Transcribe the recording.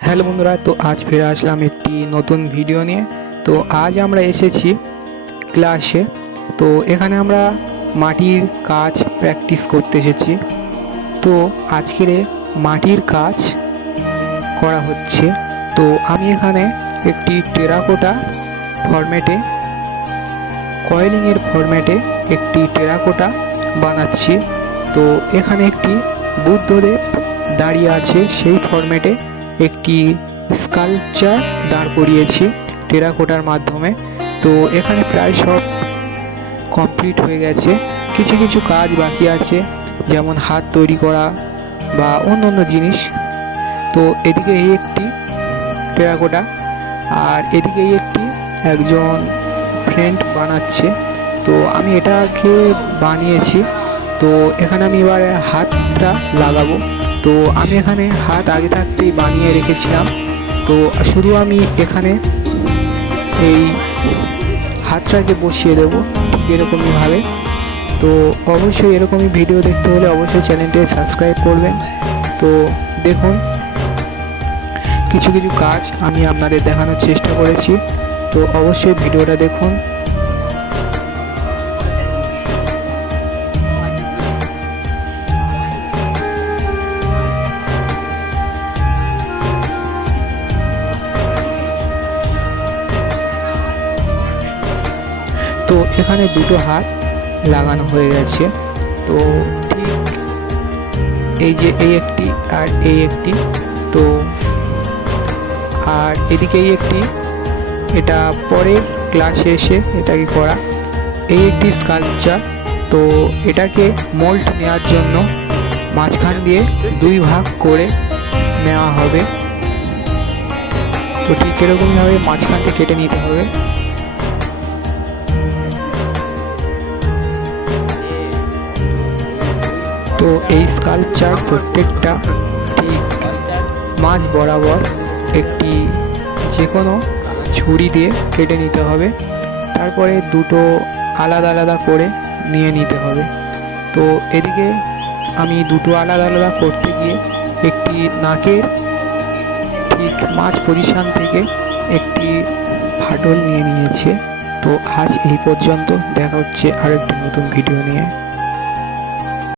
Hello বন্ধুরা, তো আজ ফিরে আসলাম একটি নতুন ভিডিও নিয়ে। তো আজ আমরা এসেছি ক্লাসে। তো এখানে আমরা মাটির কাজ প্র্যাকটিস করতে এসেছি। তো আজকের মাটির কাজ করা হচ্ছে। তো আমি এখানে একটি টেরাকোটা ফরম্যাটে, কয়েলিংয়ের ফরম্যাটে একটি টেরাকোটা বানাচ্ছি। তো এখানে একটি বুদ্ধদেব দাঁড়িয়ে আছে, সেই ফরম্যাটে একটি স্কাল্পচার দাঁড় করিয়েছি টেরাকোটার মাধ্যমে। তো এখানে প্রায় সব কমপ্লিট হয়ে গেছে, কিছু কিছু কাজ বাকি আছে, যেমন হাত তৈরি করা বা অন্য জিনিস। তো এদিকে এই একটি টেরাকোটা, আর এদিকে এই একটি একজন ফ্রেন্ড বানাচ্ছে। তো আমি এটাকে বানিয়েছি। তো এখানে আমি এবার হাতটা লাগাবো। তো আমি এখানে হাত আগে থাকতেই বানিয়ে রেখেছিলাম। তো শুধু আমি এখানে এই হাতটাকে বসিয়ে দেবো ঠিক এরকমইভাবে। তো অবশ্যই এরকমই ভিডিও দেখতে হলে অবশ্যই চ্যানেলটি সাবস্ক্রাইব করবেন। তো দেখুন, কিছু কিছু কাজ আমি আপনাদের দেখানোর চেষ্টা করেছি। তো অবশ্যই ভিডিওটা দেখুন। তো এখানে দুটো হাত লাগানো হয়ে গেছে। তো ঠিক এই যে এই একটি আর এই একটি, তো আর এদিকে এই একটি, এটা পরের ক্লাসে এসে এটাকে করা। এই একটি স্কাল্পচার। তো এটাকে মোল্ড নেওয়ার জন্য মাঝখান দিয়ে দুই ভাগ করে নেওয়া হবে। তো ঠিক এরকমভাবে মাঝখানটা কেটে নিতে হবে। তো এই স্কাল্পচার প্রত্যেকটা ঠিক মাঝ বরাবর একটি যে কোনো ছুরি দিয়ে কেটে নিতে হবে। তারপরে দুটো আলাদা আলাদা করে নিয়ে নিতে হবে। তো এদিকে আমি দুটো আলাদা আলাদা করতে গিয়ে একটি নাকের ঠিক মাঝ পজিশন থেকে একটি ফাটল নিয়ে নিয়েছে। তো আজ এই পর্যন্ত, দেখা হচ্ছে আরেকটি নতুন ভিডিও নিয়ে।